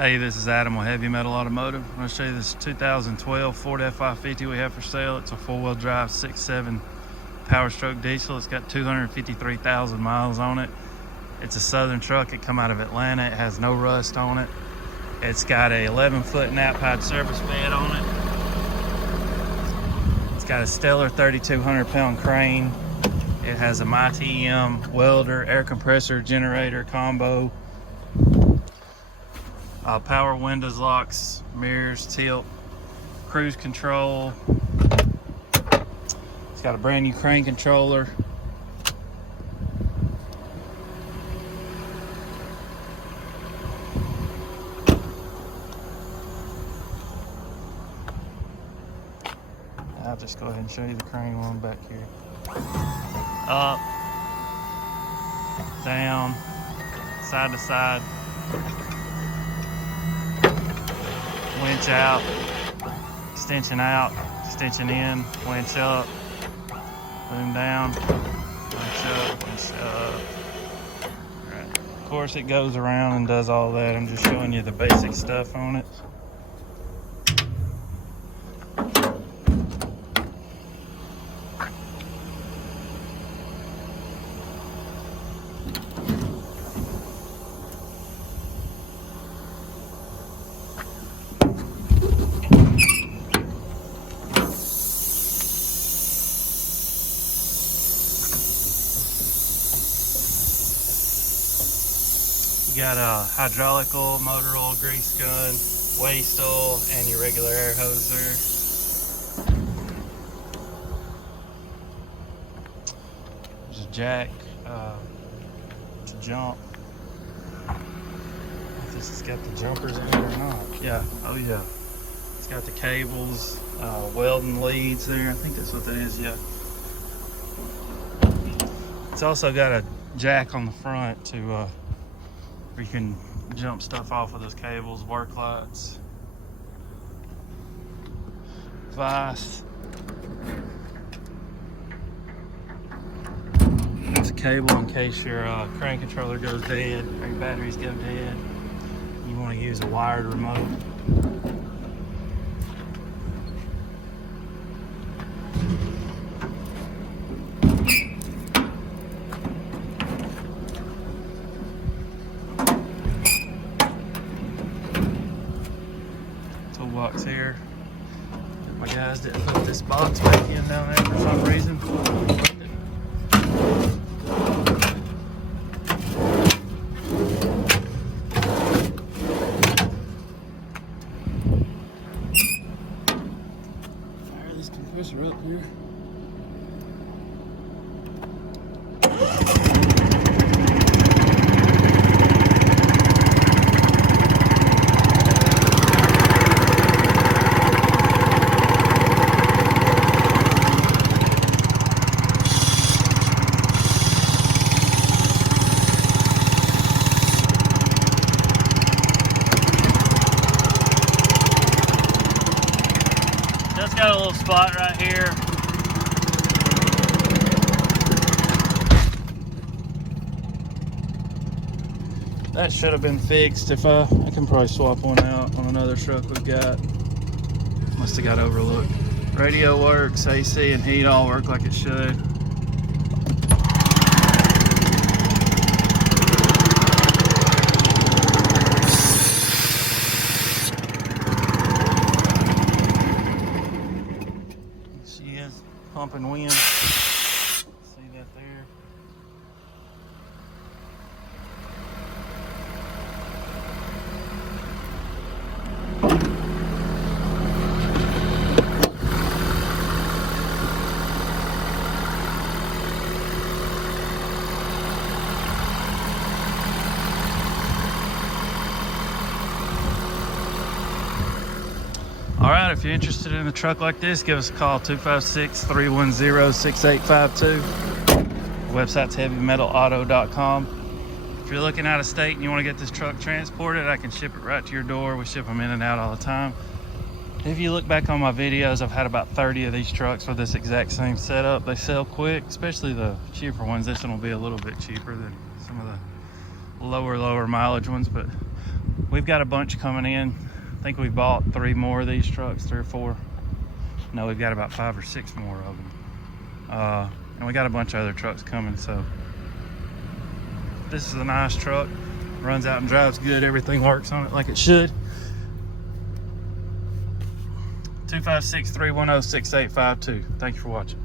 Hey, this is Adam with Heavy Metal Automotive. I'm going to show you this 2012 Ford F-550 we have for sale. It's a four-wheel drive 6.7 Power Stroke diesel. It's got 253,000 miles on it. It's a southern truck. It come out of Atlanta. It has no rust on it. It's got a 11-foot nap-hide surface bed on it. It's got a stellar 3,200-pound crane. It has a MyTM welder, air compressor, generator combo. Power windows, locks, mirrors, tilt, cruise control. It's got a brand new crane controller. I'll just go ahead and show you the crane one back here. Up, down, side to side. Winch out, extension in, winch up, boom down, winch up, winch up. Right. Of course it goes around and does all that. I'm just showing you the basic stuff on it. You got a hydraulic oil, motor oil, grease gun, waste oil, and your regular air hose there. There's a jack to jump. I don't know if this has got the jumpers in it or not. Yeah, oh yeah. It's got the cables, welding leads there. I think that's what that is, yeah. It's also got a jack on the front to where you can jump stuff off of those cables, work lights, vise. It's a cable in case your crane controller goes dead or your batteries go dead. You want to use a wired remote. Toolbox here. My guys didn't put this box back in down there for some reason. Fire this compressor up here. Just got a little spot right here. That should have been fixed. If I can probably swap one out on another truck we've got. Must have got overlooked. Radio works, AC and heat all work like it should. She is pumping wind. See that there? All right, if you're interested in a truck like this, give us a call, 256-310-6852. Website's heavymetalauto.com. If you're looking out of state and you want to get this truck transported, I can ship it right to your door. We ship them in and out all the time. If you look back on my videos, I've had about 30 of these trucks with this exact same setup. They sell quick, especially the cheaper ones. This one will be a little bit cheaper than some of the lower mileage ones, but we've got a bunch coming in. I think we bought 3 more of these trucks, 3 or 4. No, we've got about 5 or 6 more of them. And we got a bunch of other trucks coming, so this is a nice truck. Runs out and drives good. Everything works on it like it should. 256-310-6852. Thank you for watching.